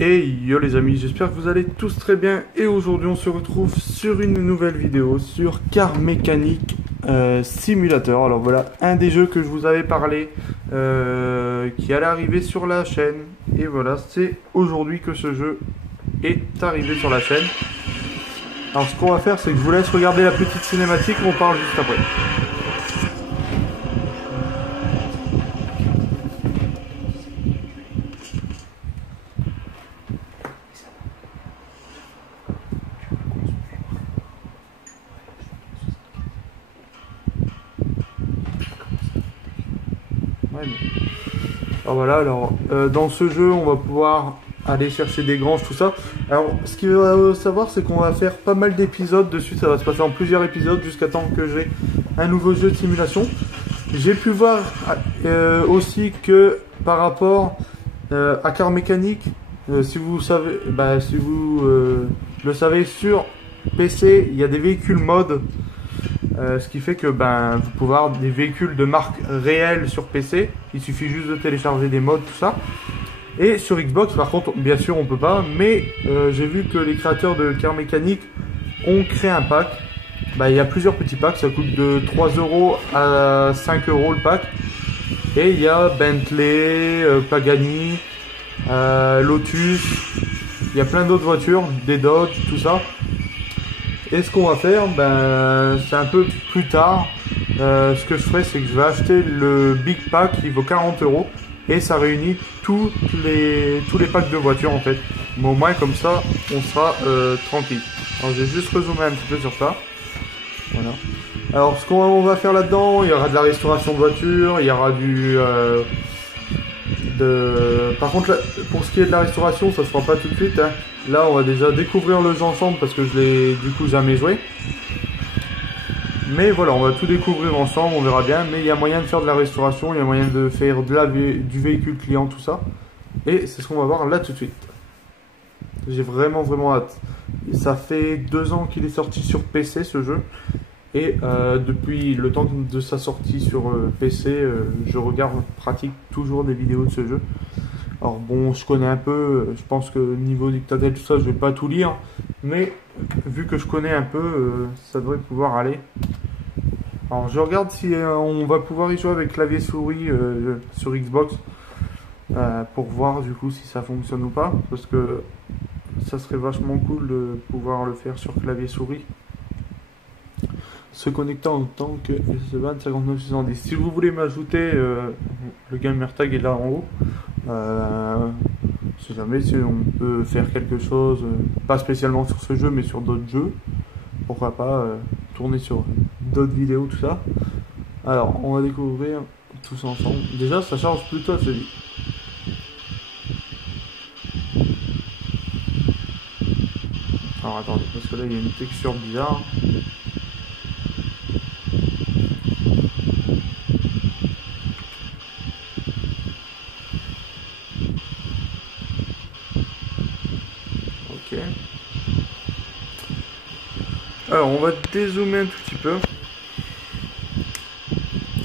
Et yo les amis, j'espère que vous allez tous très bien et aujourd'hui on se retrouve sur une nouvelle vidéo sur Car Mécanique Simulator. Alors voilà, un des jeux que je vous avais parlé qui allait arriver sur la chaîne et voilà, c'est aujourd'hui que ce jeu est arrivé sur la chaîne. Alors ce qu'on va faire, c'est que je vous laisse regarder la petite cinématique, on parle juste après. Alors voilà, dans ce jeu on va pouvoir aller chercher des granges, tout ça. Alors ce qu'il faut savoir, c'est qu'on va faire pas mal d'épisodes dessus, ça va se passer en plusieurs épisodes jusqu'à temps que j'ai un nouveau jeu de simulation. J'ai pu voir aussi que par rapport à Car Mécanique, si vous savez, si vous le savez, sur PC il y a des véhicules mod. Ce qui fait que vous pouvez avoir des véhicules de marque réelle sur PC. Il suffit juste de télécharger des mods, tout ça. Et sur Xbox, par contre, bien sûr, on peut pas. Mais j'ai vu que les créateurs de Car Mécanique ont créé un pack. Il y a plusieurs petits packs. Ça coûte de 3 € à 5 € le pack. Et il y a Bentley, Pagani, Lotus. Il y a plein d'autres voitures, des Dodge, tout ça. Et ce qu'on va faire, c'est un peu plus tard. Ce que je ferai, c'est que je vais acheter le Big Pack qui vaut 40 € et ça réunit tous les packs de voitures en fait. Mais au moins comme ça, on sera tranquille. Alors je vais juste rezoomer un petit peu sur ça. Voilà. Alors ce qu'on va faire là-dedans, il y aura de la restauration de voitures, il y aura Par contre, là, pour ce qui est de la restauration, ça se fera pas tout de suite. Hein. Là, on va déjà découvrir le jeu ensemble parce que je l'ai du coup jamais joué. Mais voilà, on va tout découvrir ensemble, on verra bien. Mais il y a moyen de faire de la restauration, il y a moyen de faire du véhicule client, tout ça. Et c'est ce qu'on va voir là tout de suite. J'ai vraiment hâte. Ça fait 2 ans qu'il est sorti sur PC ce jeu. Et depuis le temps de sa sortie sur PC, je pratique toujours des vidéos de ce jeu. Alors bon, je connais un peu, je pense que niveau dictatel, tout ça, je vais pas tout lire. Mais vu que je connais un peu, ça devrait pouvoir aller. Alors je regarde si on va pouvoir y jouer avec clavier souris sur Xbox. Pour voir du coup si ça fonctionne ou pas. Parce que ça serait vachement cool de pouvoir le faire sur clavier souris. Se connectant en tant que S20 5970. Si vous voulez m'ajouter, le gamer tag est là en haut. Si jamais si on peut faire quelque chose, pas spécialement sur ce jeu mais sur d'autres jeux, pourquoi pas tourner sur d'autres vidéos, tout ça. Alors on va découvrir tous ensemble. Déjà ça charge plutôt assez vite. Alors attendez, parce que là il y a une texture bizarre. Alors on va dézoomer un tout petit peu.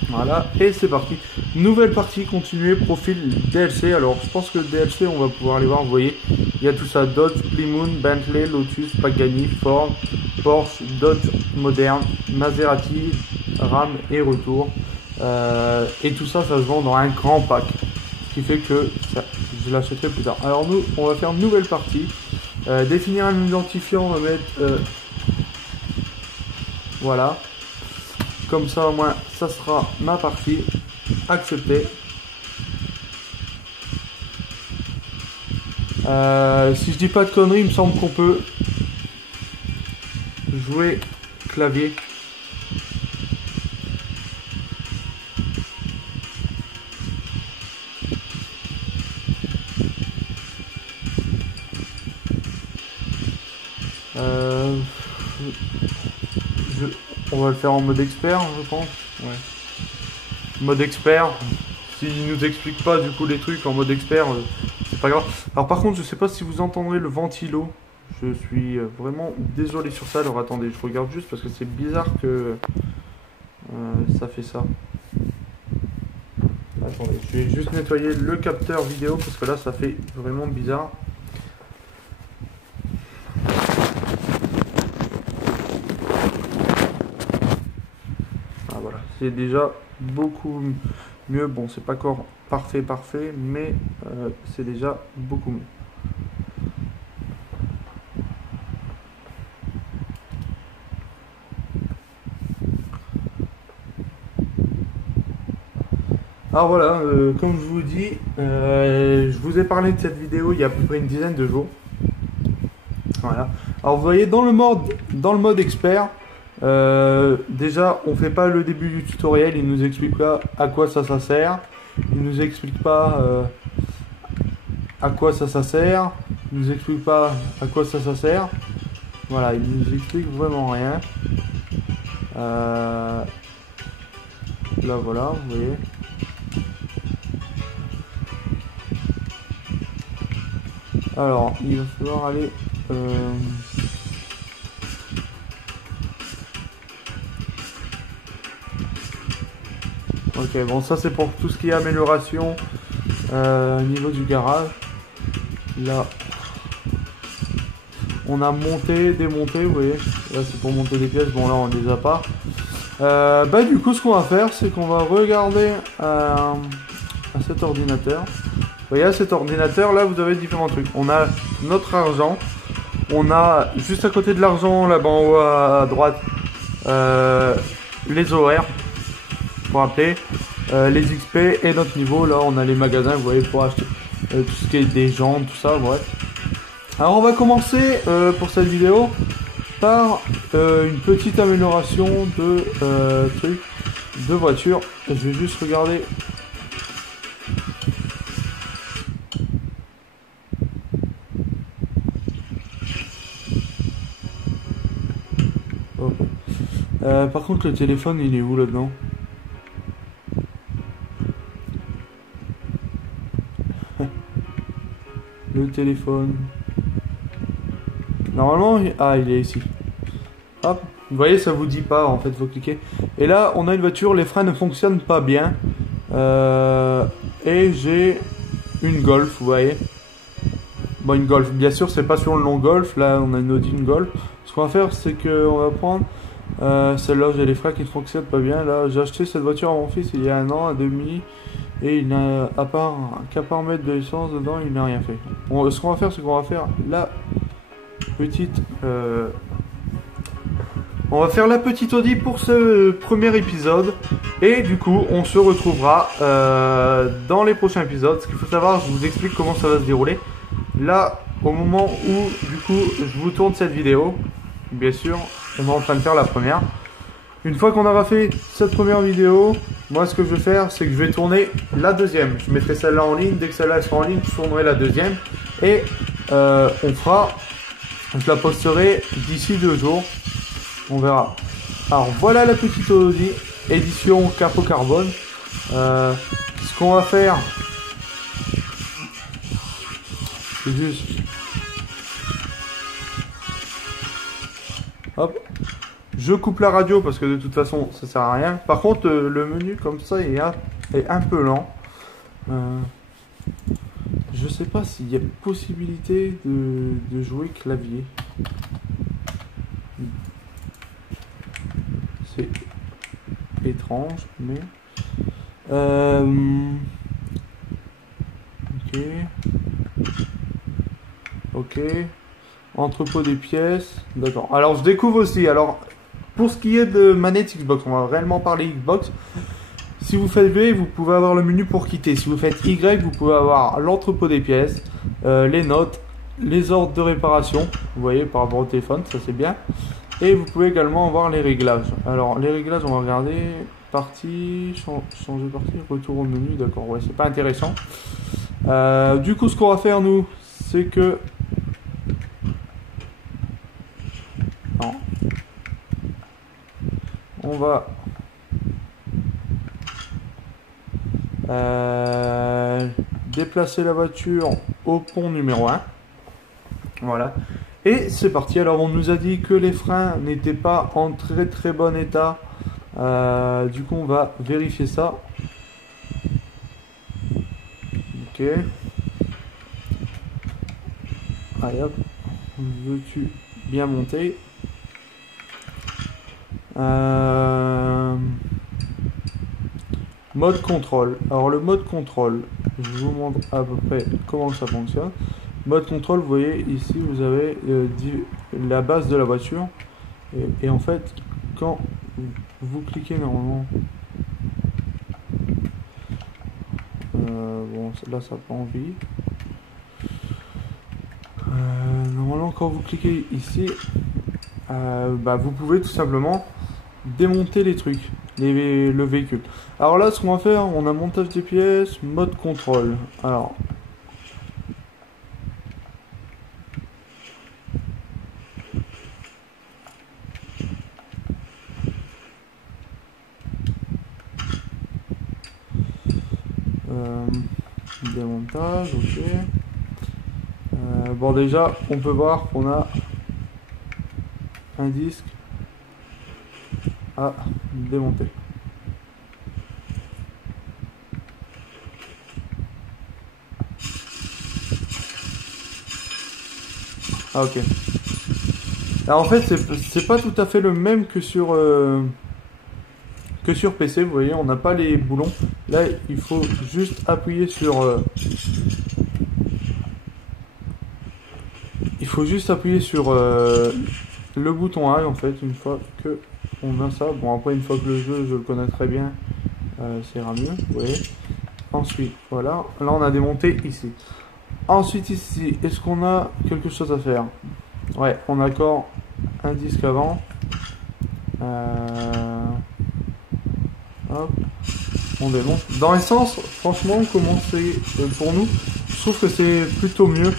Voilà, et c'est parti. Nouvelle partie, continuer, profil DLC. Alors je pense que le DLC on va pouvoir aller voir, vous voyez. Il y a tout ça, Dodge, Plymouth, Bentley, Lotus, Pagani, Ford, Porsche, Dodge moderne, Maserati, Ram et retour. Et tout ça, ça se vend dans un grand pack. Ce qui fait que je l'achèterai plus tard. Alors nous, on va faire une nouvelle partie. Définir un identifiant, on va mettre... voilà, comme ça au moins ça sera ma partie. Accepter. Si je dis pas de conneries, il me semble qu'on peut jouer clavier. On va le faire en mode expert, je pense. Ouais. Mode expert. S'il nous explique pas du coup les trucs en mode expert, c'est pas grave. Alors par contre, je sais pas si vous entendrez le ventilo. Je suis vraiment désolé sur ça. Alors attendez, je regarde juste parce que c'est bizarre que ça fait ça. Attendez, je vais juste nettoyer le capteur vidéo parce que là ça fait vraiment bizarre. c'est déjà beaucoup mieux. Bon, c'est pas encore parfait, mais c'est déjà beaucoup mieux. Alors voilà, comme je vous dis, je vous ai parlé de cette vidéo il y a à peu près une dizaine de jours. Voilà. Alors vous voyez, dans le mode expert, déjà on fait pas le début du tutoriel, il nous explique pas à quoi ça sert, il nous explique pas à quoi ça sert, il nous explique pas à quoi ça sert. Voilà, il nous explique vraiment rien. Là voilà, vous voyez. Alors, il va falloir aller... Ok, bon, ça c'est pour tout ce qui est amélioration au niveau du garage. Là, on a monté, démonté, vous voyez. Là, c'est pour monter des pièces. Bon, là, on les a pas. Bah, du coup, ce qu'on va faire, c'est qu'on va regarder à cet ordinateur. Vous voyez, à cet ordinateur, là, vous avez différents trucs. On a notre argent. On a, juste à côté de l'argent, là-bas en haut à droite, les horaires, pour rappeler, les XP et notre niveau. Là, on a les magasins, vous voyez, pour acheter tout ce qui est des jantes, tout ça, bref. Alors, on va commencer pour cette vidéo par une petite amélioration de truc de voiture. Je vais juste regarder. Par contre, le téléphone, il est où là-dedans? Le téléphone. Normalement, il est ici. Hop. Vous voyez, ça vous dit pas, en fait, faut cliquer. Et là, on a une voiture, les freins ne fonctionnent pas bien. Et j'ai une Golf, vous voyez. Bon, une Golf, bien sûr, c'est pas sur le long Golf. Là, on a une Audi, une Golf. Ce qu'on va faire, c'est qu'on va prendre... celle-là, j'ai les freins qui ne fonctionnent pas bien. Là, j'ai acheté cette voiture à mon fils il y a 1 an, un demi. Et il n'a, qu'à part mettre de l'essence dedans, il n'a rien fait. Bon, ce qu'on va faire, c'est qu'on va faire la petite... on va faire la petite Audi pour ce premier épisode. Et du coup, on se retrouvera dans les prochains épisodes. Ce qu'il faut savoir, je vous explique comment ça va se dérouler. Là, au moment où, du coup, je vous tourne cette vidéo, bien sûr, on est en train de faire la première. Une fois qu'on aura fait cette première vidéo, moi ce que je vais faire, c'est que je vais tourner la deuxième. Je mettrai celle-là en ligne, dès que celle-là sera en ligne, je tournerai la deuxième. Et on fera, je la posterai d'ici 2 jours. On verra. Alors voilà la petite Audi, édition capot carbone. Ce qu'on va faire, c'est juste... Hop. Je coupe la radio parce que de toute façon ça sert à rien. Par contre le menu comme ça est un peu lent. Je sais pas s'il y a possibilité de jouer clavier. C'est étrange mais... Ok. Entrepôt des pièces. D'accord. Alors je découvre aussi. Alors pour ce qui est de manette Xbox, on va réellement parler Xbox. Si vous faites V, vous pouvez avoir le menu pour quitter. Si vous faites Y, vous pouvez avoir l'entrepôt des pièces, les notes, les ordres de réparation. Vous voyez par rapport au téléphone, ça c'est bien. Et vous pouvez également avoir les réglages. Alors les réglages, on va regarder. Partie, changer partie, retour au menu. D'accord, ouais, c'est pas intéressant. Du coup, ce qu'on va faire nous, c'est que... Non. On va déplacer la voiture au pont numéro 1. Voilà. Et c'est parti. Alors on nous a dit que les freins n'étaient pas en très bon état. Du coup on va vérifier ça. Ok. Allez hop. Veux-tu bien monter? Mode contrôle. Alors le mode contrôle, je vous montre à peu près comment ça fonctionne. Mode contrôle, vous voyez ici vous avez la base de la voiture. Et en fait, quand vous cliquez normalement... bon, là ça n'a pas envie. Normalement quand vous cliquez ici, vous pouvez tout simplement démonter les trucs, le véhicule. Alors là, ce qu'on va faire, on a montage des pièces, mode contrôle. Alors, démontage, ok. Bon, déjà, on peut voir qu'on a un disque à démonter. Ah, ok. Alors en fait, c'est pas tout à fait le même que sur PC. Vous voyez, on n'a pas les boulons. Là, il faut juste appuyer sur le bouton A en fait. Une fois que on a ça, bon après une fois que le jeu je le connais très bien, ça ira mieux. Vous voyez. Ensuite, voilà. Là, on a démonté ici. Ensuite ici, est-ce qu'on a quelque chose à faire? Ouais, on a encore un disque avant. Hop, on démonte. Dans l'essence, franchement, comment c'est pour nous? Je trouve que c'est plutôt mieux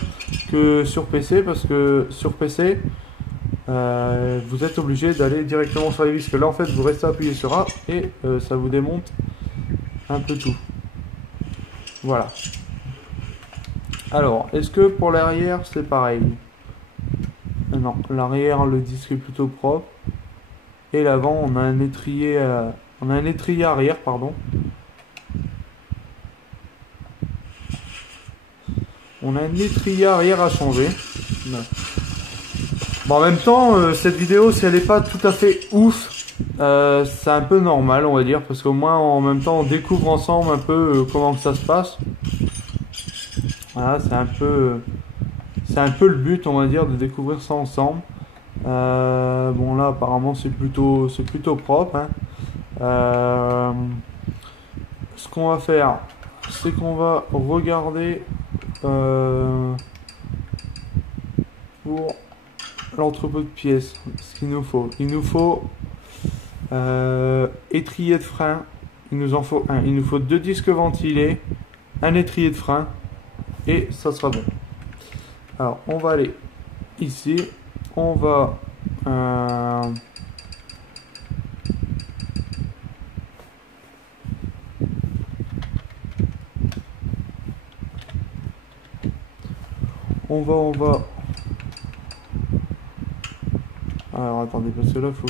que sur PC parce que sur PC, vous êtes obligé d'aller directement sur les vis. Que là, en fait, vous restez appuyé sur A et ça vous démonte un peu tout. Voilà. Alors, est-ce que pour l'arrière, c'est pareil? Non, l'arrière, le disque est plutôt propre. Et l'avant, on a un étrier arrière, pardon. On a un étrier arrière à changer. Bon, en même temps, cette vidéo, si elle n'est pas tout à fait ouf, c'est un peu normal, on va dire, parce qu'au moins, en même temps, on découvre ensemble un peu comment que ça se passe. Voilà, c'est un peu le but, on va dire, de découvrir ça ensemble. Bon, là, apparemment, c'est plutôt propre. Hein. Ce qu'on va faire, c'est qu'on va regarder pour l'entrepôt de pièces ce qu'il nous faut. Il nous faut étrier de frein. Il nous en faut un. Il nous faut 2 disques ventilés, un étrier de frein et ça sera bon. Alors, on va aller ici. On va on va. Alors attendez, parce que là faut.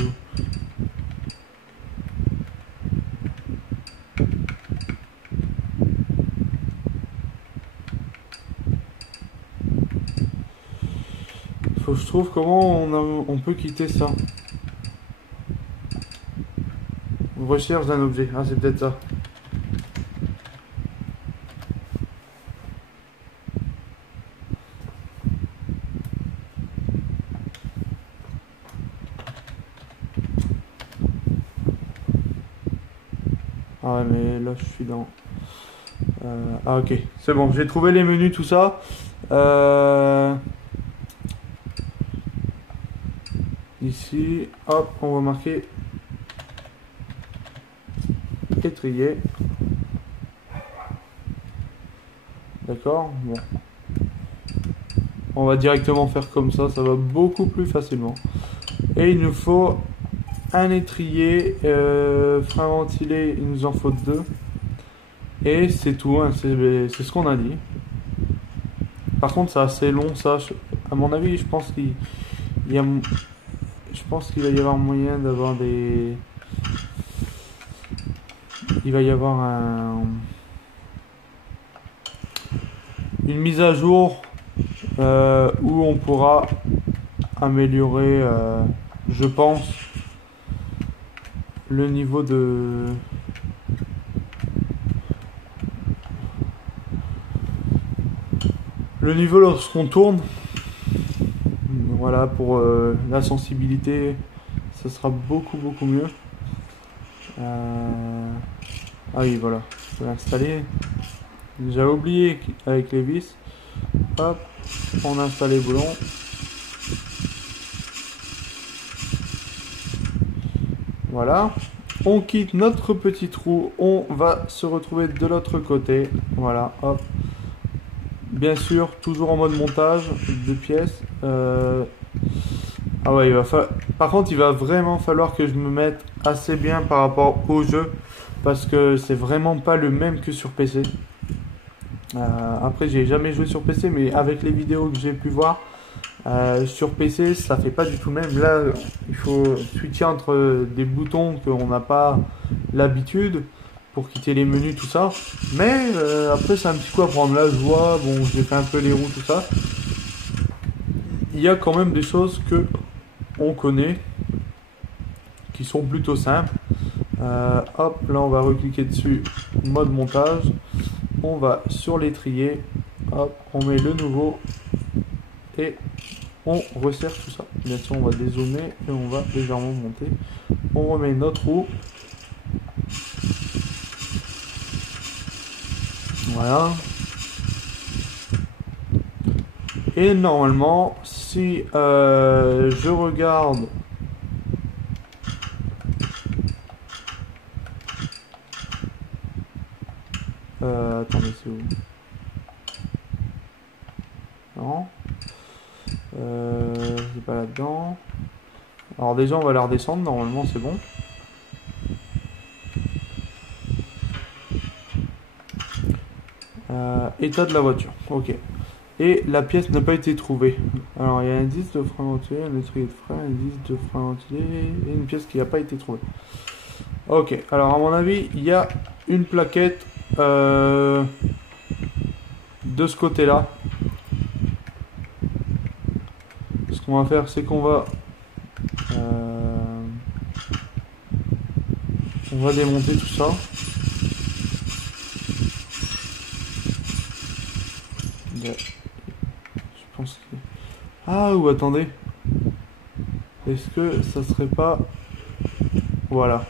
Faut que je trouve comment on peut quitter ça. Recherche d'un objet. Ah, c'est peut-être ça. Ah ouais, mais là je suis dans... Ah ok, c'est bon, j'ai trouvé les menus, tout ça. Ici, hop, on va marquer étrier. D'accord, bon. On va directement faire comme ça va beaucoup plus facilement. Et il nous faut un étrier, frein ventilé, il nous en faut 2. Et c'est tout, hein, c'est ce qu'on a dit. Par contre, c'est assez long, ça. À mon avis, je pense qu'il va y avoir moyen d'avoir des... Il va y avoir une mise à jour où on pourra améliorer, je pense, le niveau de le niveau lorsqu'on tourne. Voilà, pour la sensibilité, ça sera beaucoup mieux. Ah oui, voilà, je vais l'installer. J'ai oublié avec les vis. Hop, on installe les boulons. Voilà. On quitte notre petit trou. On va se retrouver de l'autre côté. Voilà, hop. Bien sûr, toujours en mode montage de pièces. Ah ouais, par contre, il va vraiment falloir que je me mette assez bien par rapport au jeu. Parce que c'est vraiment pas le même que sur PC. Après, j'ai jamais joué sur PC, mais avec les vidéos que j'ai pu voir, sur PC, ça fait pas du tout le même. Là, il faut switcher entre des boutons qu'on n'a pas l'habitude pour quitter les menus, tout ça. Mais après, c'est un petit coup à prendre. Là, je vois, bon, j'ai fait un peu les roues, tout ça. Il y a quand même des choses que on connaît, qui sont plutôt simples. Hop, là, on va recliquer dessus, mode montage. On va sur l'étrier, hop, on met le nouveau et on resserre tout ça. Bien sûr, on va dézoomer et on va légèrement monter. On remet notre roue. Voilà. Et normalement, si je regarde attendez, c'est où? Non. C'est pas là-dedans. Alors déjà, on va la redescendre. Normalement, c'est bon. État de la voiture. Ok. Et la pièce n'a pas été trouvée. Alors, il y a un indice de frein ventilé, un étrier de frein, un indice de frein ventilé et une pièce qui n'a pas été trouvée. Ok. Alors, à mon avis, il y a une plaquette de ce côté-là. Ce qu'on va faire, c'est qu'on va démonter tout ça. Je pense que... Ah, ou attendez. Est-ce que ça serait pas... Voilà.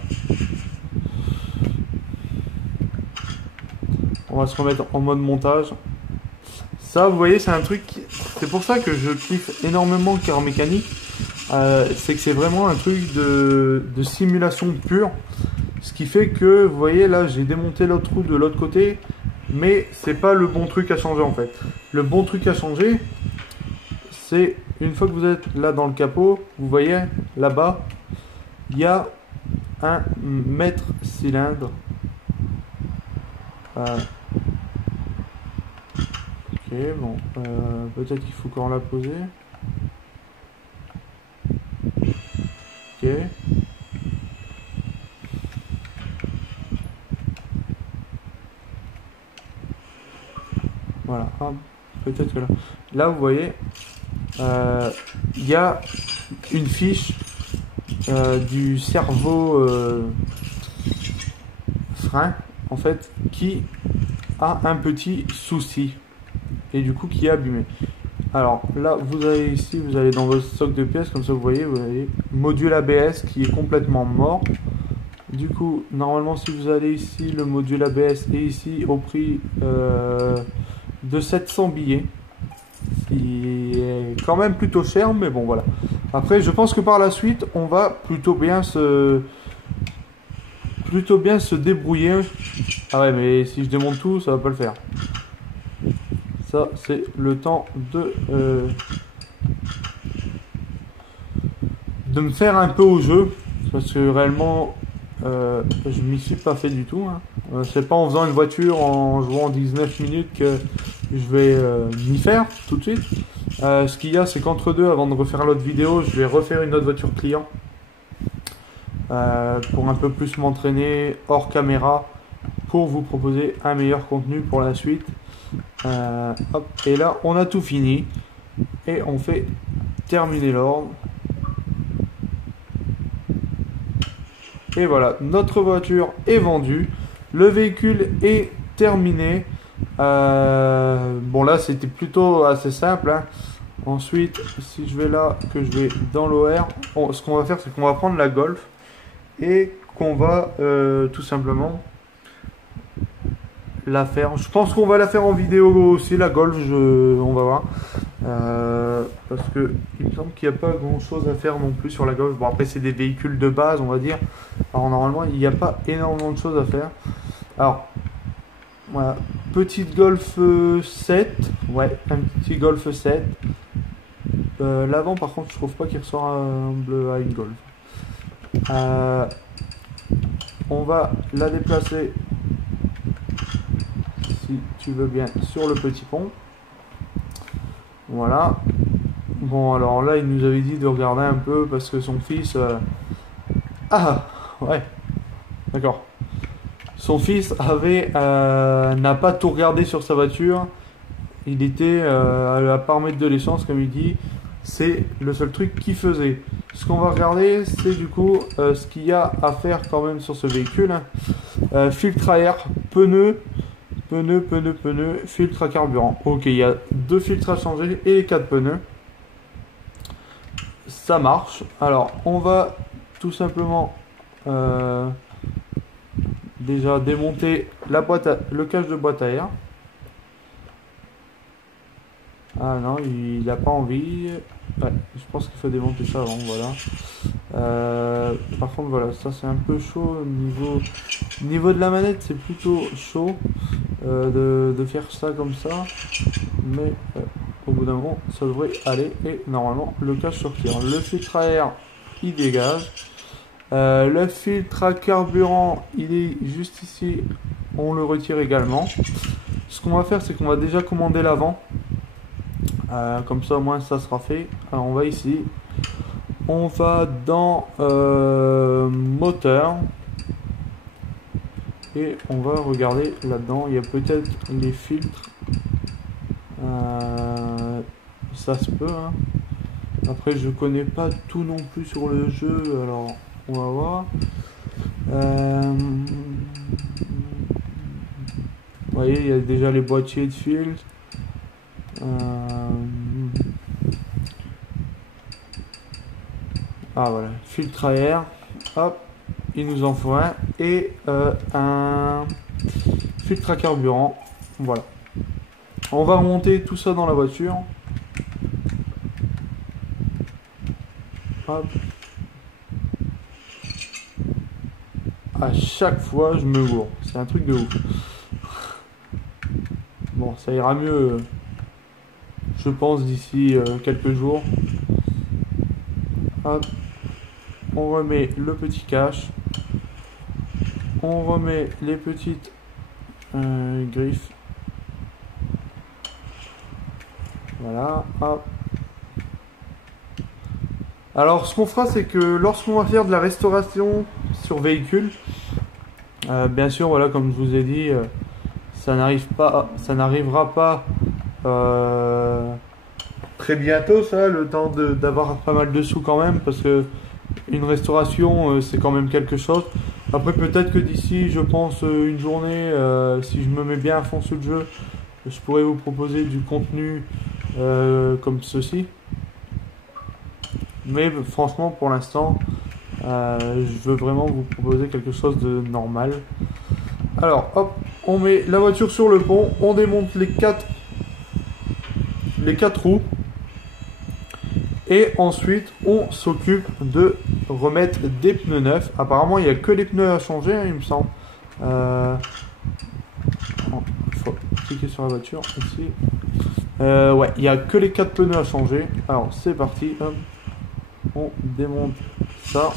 On va se remettre en mode montage. Ça, vous voyez, c'est un truc... C'est pour ça que je kiffe énormément Car Mécanique. C'est que c'est vraiment un truc de simulation pure. Ce qui fait que, vous voyez, là, j'ai démonté l'autre roue de l'autre côté. Mais c'est pas le bon truc à changer, en fait. Le bon truc à changer, c'est une fois que vous êtes là dans le capot, vous voyez, là-bas, il y a un mètre cylindre. Ok, bon, peut-être qu'il faut encore la poser. Ok. Voilà, peut-être que là. Là, vous voyez, il y a une fiche du cerveau frein, en fait, qui a un petit souci. Et du coup, qui est abîmé. Alors là, vous allez ici, vous allez dans votre stock de pièces, comme ça vous voyez module ABS qui est complètement mort. Du coup, normalement, si vous allez ici, le module ABS est ici au prix de 700 billets. Ce qui est quand même plutôt cher, mais bon, voilà. Après, je pense que par la suite, on va plutôt bien se débrouiller. Ah ouais, mais si je démonte tout, ça va pas le faire. Ça, c'est le temps de me faire un peu au jeu, parce que réellement je m'y suis pas fait du tout, hein. C'est pas en faisant une voiture en jouant 19 minutes que je vais m'y faire tout de suite. Ce qu'il y a, c'est qu'entre deux, avant de refaire l'autre vidéo, je vais refaire une autre voiture client pour un peu plus m'entraîner hors caméra, pour vous proposer un meilleur contenu pour la suite. Hop, et là on a tout fini et on fait terminer l'ordre. Et voilà, notre voiture est vendue, le véhicule est terminé. Bon là c'était plutôt assez simple, hein. Ensuite, si je vais là, que je vais dans l'OR, ce qu'on va faire, c'est qu'on va prendre la Golf et qu'on va tout simplement la faire. Je pense qu'on va la faire en vidéo aussi, la Golf, on va voir. Parce que il me semble qu'il n'y a pas grand chose à faire non plus sur la Golf. Bon, après, c'est des véhicules de base, on va dire. Alors, normalement, il n'y a pas énormément de choses à faire. Alors, voilà, petite Golf 7. Ouais, un petit Golf 7. L'avant, par contre, je trouve pas qu'il ressemble à une Golf. On va la déplacer, si tu veux bien, sur le petit pont. Voilà. Bon, alors là, il nous avait dit de regarder un peu parce que son fils... Ah, ouais. D'accord. Son fils n'a pas tout regardé sur sa voiture. Il était à pas remettre de l'essence, comme il dit. C'est le seul truc qu'il faisait. Ce qu'on va regarder, c'est du coup ce qu'il y a à faire quand même sur ce véhicule. Filtre à air, pneus, filtre à carburant. Ok, il y a 2 filtres à changer et les 4 pneus. Ça marche. Alors, on va tout simplement déjà démonter le cache de boîte à air. Ah non, il n'a pas envie. Ouais, je pense qu'il faut démonter ça avant, voilà. Par contre, voilà, ça c'est un peu chaud niveau de la manette, c'est plutôt chaud de faire ça comme ça. Mais au bout d'un moment, ça devrait aller et normalement le cache sortir. Le filtre à air, il dégage. Le filtre à carburant, il est juste ici. On le retire également. Ce qu'on va faire, c'est qu'on va déjà commander l'avant. Comme ça au moins ça sera fait. Alors on va ici, on va dans moteur et on va regarder là-dedans. Il y a peut-être les filtres, ça se peut, hein. Après je connais pas tout non plus sur le jeu, alors on va voir. Vous voyez, il y a déjà les boîtiers de filtres. Ah voilà, filtre à air, hop, il nous en faut un, et un filtre à carburant, voilà. On va remonter tout ça dans la voiture. Hop. À chaque fois, je me gourre, c'est un truc de ouf. Bon, ça ira mieux, je pense, d'ici quelques jours. Hop. On remet le petit cache. On remet les petites griffes. Voilà. Hop. Alors, ce qu'on fera, c'est que lorsqu'on va faire de la restauration sur véhicule, bien sûr, voilà, comme je vous ai dit, ça n'arrivera pas très bientôt, ça, le temps d'avoir pas mal de sous quand même, parce que une restauration, c'est quand même quelque chose. Après, peut-être que d'ici, je pense, une journée, si je me mets bien à fond sur le jeu, je pourrais vous proposer du contenu comme ceci. Mais franchement, pour l'instant, je veux vraiment vous proposer quelque chose de normal. Alors, hop, on met la voiture sur le pont, on démonte les quatre roues. Et ensuite, on s'occupe de remettre des pneus neufs. Apparemment, il n'y a que les pneus à changer, hein, il me semble. Il faut cliquer sur la voiture ici. Ouais, il n'y a que les 4 pneus à changer. Alors, c'est parti. Hop. On démonte ça.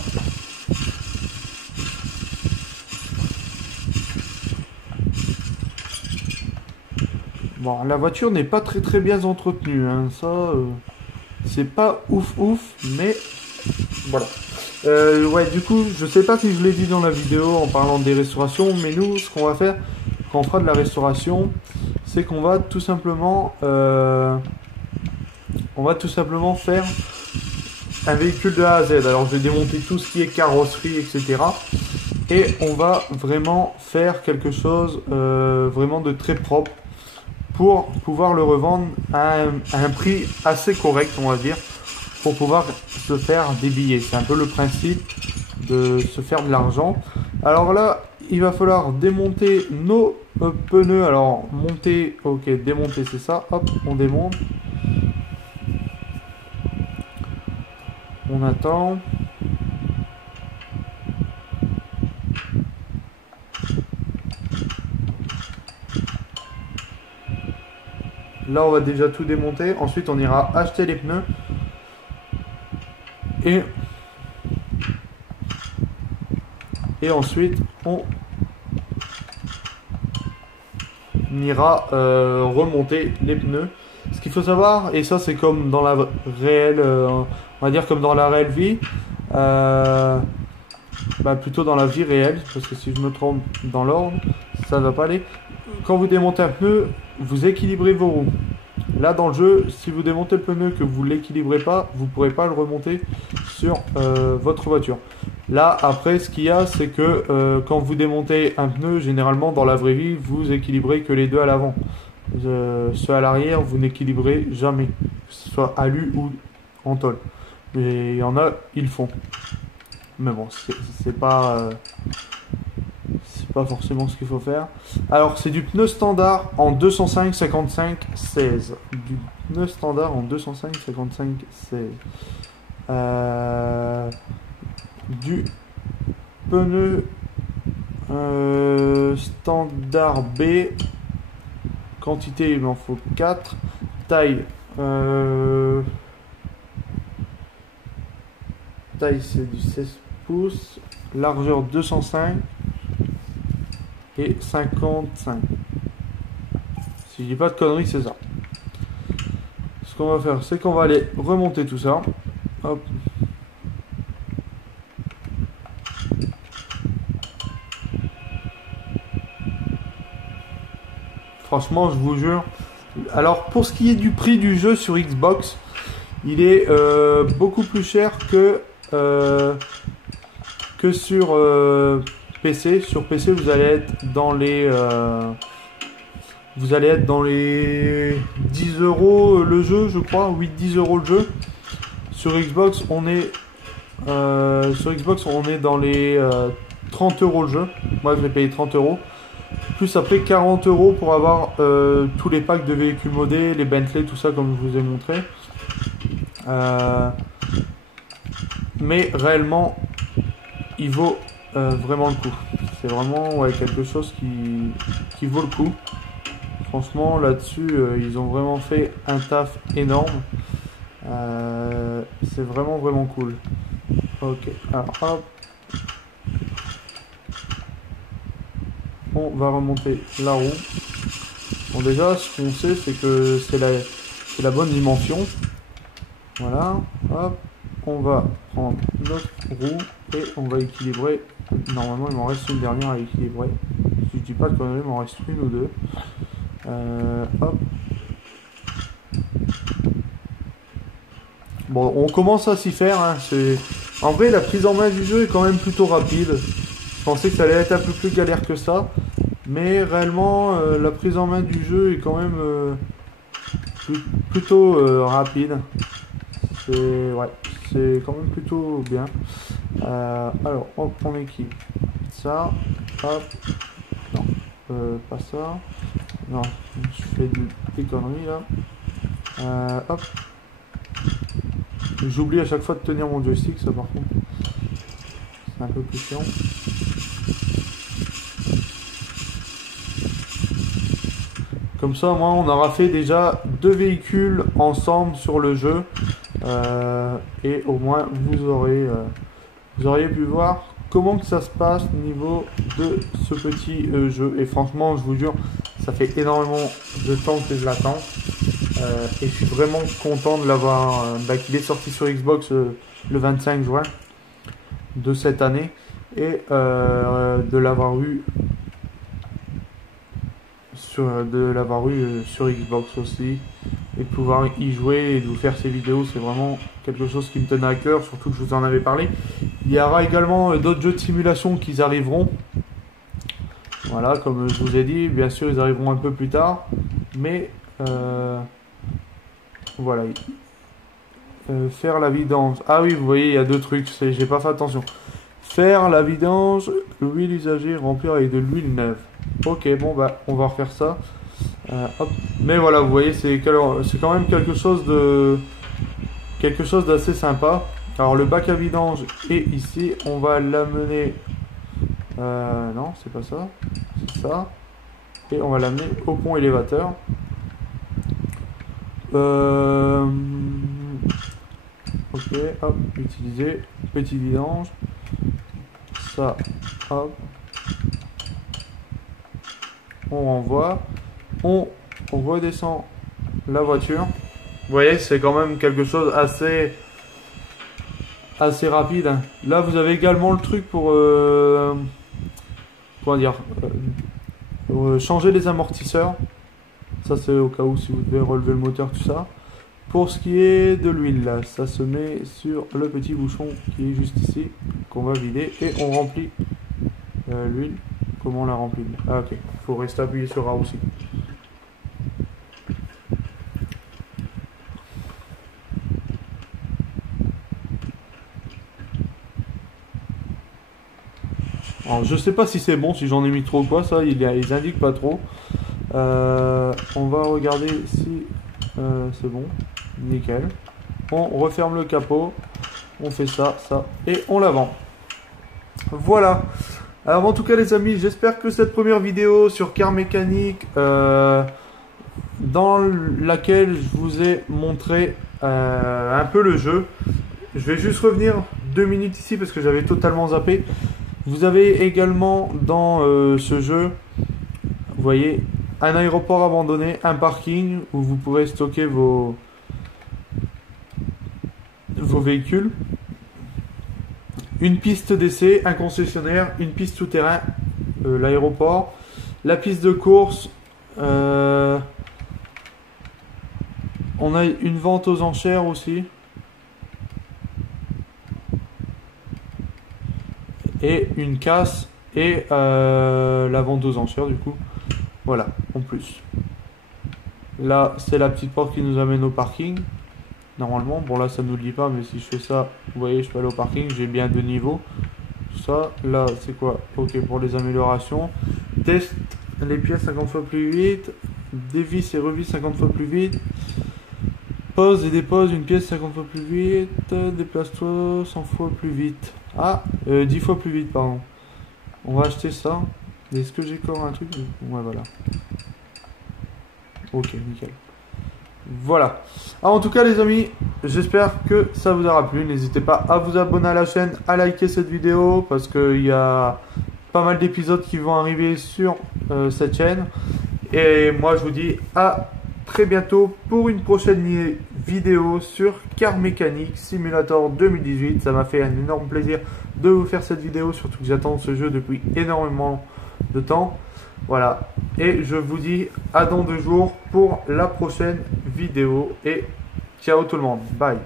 Bon, la voiture n'est pas très bien entretenue, hein. Ça, c'est pas ouf, mais voilà. Ouais, du coup, je sais pas si je l'ai dit dans la vidéo en parlant des restaurations, mais nous, ce qu'on va faire quand on fera de la restauration, c'est qu'on va tout simplement, faire un véhicule de A à Z. Alors, je vais démonter tout ce qui est carrosserie, etc. Et on va vraiment faire quelque chose vraiment de très propre. pour pouvoir le revendre à un prix assez correct, on va dire, pour pouvoir se faire des billets. C'est un peu le principe de se faire de l'argent. Alors là, il va falloir démonter nos pneus. Alors, monter, ok, démonter, c'est ça. Hop, on démonte. On attend. Là, on va déjà tout démonter. Ensuite, on ira acheter les pneus. Et ensuite, on ira remonter les pneus. Ce qu'il faut savoir, et ça c'est comme dans la réelle, on va dire comme dans la réelle vie, plutôt dans la vie réelle, parce que si je me trompe dans l'ordre, ça ne va pas aller. Quand vous démontez un pneu, vous équilibrez vos roues. Là dans le jeu, si vous démontez le pneu que vous ne l'équilibrez pas, vous ne pourrez pas le remonter sur votre voiture. Là après, ce qu'il y a, c'est que quand vous démontez un pneu, généralement dans la vraie vie, vous équilibrez que les deux à l'avant. Ceux à l'arrière, vous n'équilibrez jamais, que ce soit alu ou en tôle. Mais il y en a, ils le font. Mais bon, c'est pas forcément ce qu'il faut faire. Alors, c'est du pneu standard en 205 55 16. Du pneu standard en 205 55 16. Du pneu standard B. Quantité, il m'en faut 4. Taille. Taille, c'est du 16 pouces. Largeur 205. Et 55. Si je dis pas de conneries, c'est ça. Ce qu'on va faire, c'est qu'on va aller remonter tout ça. Hop. Franchement, je vous jure. Alors, pour ce qui est du prix du jeu sur Xbox, il est beaucoup plus cher que sur PC. Sur PC, vous allez être dans les 10 € le jeu, je crois, 8-10 € le jeu. Sur Xbox, on est dans les 30 € le jeu. Moi, je vais payer 30 €. Plus après 40 € pour avoir tous les packs de véhicules modés, les Bentley, tout ça comme je vous ai montré. Mais réellement, il vaut vraiment le coup. C'est vraiment quelque chose qui vaut le coup. Franchement, là-dessus, ils ont vraiment fait un taf énorme. C'est vraiment cool. Ok, alors hop. On va remonter la roue. Bon, déjà, ce qu'on sait, c'est que c'est la bonne dimension. Voilà, hop. On va prendre notre roue et on va équilibrer. Normalement, il m'en reste une dernière à équilibrer. Si je dis pas de conneries, il m'en reste une ou deux. Hop. Bon, on commence à s'y faire. Hein. En vrai, la prise en main du jeu est quand même plutôt rapide. Je pensais que ça allait être un peu plus galère que ça. Mais réellement, la prise en main du jeu est quand même plutôt rapide. C'est quand même plutôt bien. Alors, hop, on équipe ça. Hop. Non, pas ça. Non, je fais des conneries là. Hop. J'oublie à chaque fois de tenir mon joystick, ça par contre. C'est un peu plus chiant. Comme ça, moi, on aura fait déjà 2 véhicules ensemble sur le jeu. Et au moins, vous auriez pu voir comment que ça se passe au niveau de ce petit jeu. Et franchement, je vous jure, ça fait énormément de temps que je l'attends. Et je suis vraiment content de l'avoir, qu'il est sorti sur Xbox le 25 juin de cette année. Et de l'avoir eu sur Xbox aussi, et de pouvoir y jouer et de vous faire ces vidéos, c'est vraiment quelque chose qui me tenait à cœur, surtout que je vous en avais parlé. Il y aura également d'autres jeux de simulation qui arriveront, voilà, comme je vous ai dit, bien sûr ils arriveront un peu plus tard, Mais voilà. Faire la vidange. Ah oui, vous voyez, il y a deux trucs. J'ai pas fait attention. Faire la vidange, l'huile usagée, remplir avec de l'huile neuve. Ok, bon bah on va refaire ça. Hop. Mais voilà, vous voyez, c'est quand même quelque chose d'assez sympa. Alors le bac à vidange est ici. On va l'amener. Non, c'est pas ça. C'est ça. Et on va l'amener au pont élévateur. Ok, hop, utiliser. Petit vidange. Ça, hop. On renvoie. On redescend la voiture. Vous voyez, c'est quand même quelque chose assez rapide. Là, vous avez également le truc pour comment dire, changer les amortisseurs. Ça, c'est au cas où si vous devez relever le moteur, tout ça. Pour ce qui est de l'huile, là, ça se met sur le petit bouchon qui est juste ici, qu'on va vider, et on remplit l'huile. Comment on la remplit? Ah ok, il faut rester appuyé sur A aussi. Alors je sais pas si c'est bon, si j'en ai mis trop ou quoi, ça ils indiquent pas trop. On va regarder si c'est bon, nickel. On referme le capot, on fait ça, et on la vend. Voilà. Alors en tout cas les amis, j'espère que cette première vidéo sur Car Mécanique, dans laquelle je vous ai montré un peu le jeu. Je vais juste revenir 2 minutes ici parce que j'avais totalement zappé. Vous avez également dans ce jeu, vous voyez, un aéroport abandonné, un parking où vous pourrez stocker vos véhicules. Une piste d'essai, un concessionnaire, une piste souterrain, l'aéroport, la piste de course, on a une vente aux enchères aussi, et une casse, et la vente aux enchères du coup, voilà, en plus. Là, c'est la petite porte qui nous amène au parking. Normalement, bon là ça ne nous le dit pas, mais si je fais ça, vous voyez, je peux aller au parking, j'ai bien 2 niveaux. Tout ça, là c'est quoi? Ok, pour les améliorations. Test les pièces 50 fois plus vite. Dévisse et revis 50 fois plus vite. Pose et dépose une pièce 50 fois plus vite. Déplace-toi 100 fois plus vite. Ah, 10 fois plus vite, pardon. On va acheter ça. Est-ce que j'ai encore un truc? Ouais, voilà. Ok, nickel. Voilà. Alors, en tout cas les amis, j'espère que ça vous aura plu. N'hésitez pas à vous abonner à la chaîne, à liker cette vidéo parce qu'il y a pas mal d'épisodes qui vont arriver sur cette chaîne. Et moi je vous dis à très bientôt pour une prochaine vidéo sur Car Mécanique Simulator 2018. Ça m'a fait un énorme plaisir de vous faire cette vidéo, surtout que j'attends ce jeu depuis énormément de temps. Voilà, et je vous dis à dans 2 jours pour la prochaine vidéo et ciao tout le monde, bye.